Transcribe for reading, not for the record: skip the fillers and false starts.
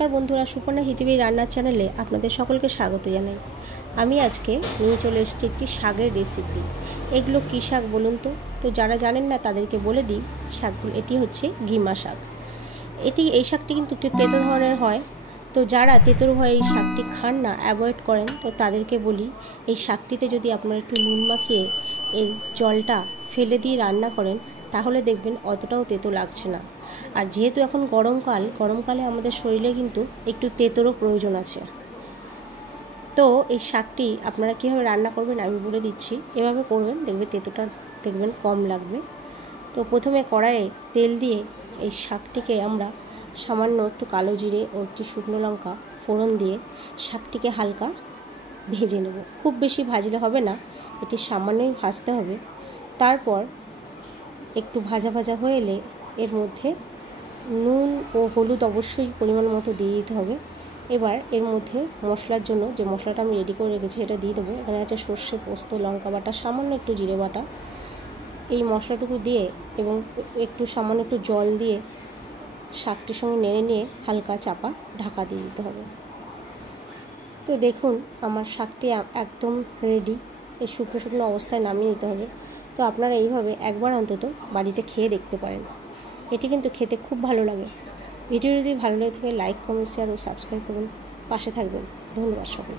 নমস্কার বন্ধুরা, সুপর্ণা হিজিবি রান্নার চ্যানেলে আপনাদের সকলকে স্বাগত জানাই। আমি আজকে নিয়ে চলে এসেছি একটি শাকের রেসিপি। এগুলো কী শাক বলুন তো যারা জানেন না তাদেরকে বলে দিই। শাকগুলো এটি হচ্ছে গিমা শাক। এই শাকটি কিন্তু একটু তেতো ধরনের হয়। তো যারা তেতোর ভয়ে এই শাকটি খান না, অ্যাভয়েড করেন, তো তাদেরকে বলি এই শাকটিতে যদি আপনারা একটু নুন মাখিয়ে এর জলটা ফেলে দিয়ে রান্না করেন তাহলে দেখবেন অতটাও তেতো লাগছে না। আর যেহেতু এখন গরমকালে আমাদের শরীরে কিন্তু একটু তেতোরও প্রয়োজন আছে। তো এই শাকটি আপনারা কীভাবে রান্না করবেন আমি বলে দিচ্ছি। এভাবে করবেন, তেতোটা দেখবেন কম লাগবে। তো প্রথমে কড়াইয়ে তেল দিয়ে এই শাকটিকে আমরা সামান্য একটু কালো জিরে ও একটি শুকনো লঙ্কা ফোড়ন দিয়ে শাকটিকে হালকা ভেজে নেব। খুব বেশি ভাজলে হবে না, এটি সামান্যই ভাজতে হবে। তারপর একটু ভাজা হয়ে এলে এর মধ্যে নুন ও হলুদ অবশ্যই পরিমাণ মতো দিয়ে দিতে হবে। এবার এর মধ্যে মশলার জন্য যে মশলাটা আমি রেডি করে রেখেছি সেটা দিয়ে দেবো। এখানে আছে সর্ষে, পোস্ত, লঙ্কা বাটা, সামান্য একটু জিরে বাটা। এই মশলাটুকু দিয়ে এবং একটু সামান্য একটু জল দিয়ে শাকটির সঙ্গে নেড়ে নিয়ে হালকা চাপা ঢাকা দিয়ে দিতে হবে। তো দেখুন আমার শাকটি একদম রেডি। এই শুকনো অবস্থায় নামিয়ে নিতে হবে। তো আপনারা এইভাবে একবার অন্তত বাড়িতে খেয়ে দেখতে পারেন। এটি কিন্তু খেতে খুব ভালো লাগে। ভিডিও যদি ভালো লেগে থাকে লাইক, কমেন্ট, শেয়ার ও সাবস্ক্রাইব করুন। পাশে থাকবেন। ধন্যবাদ সকল।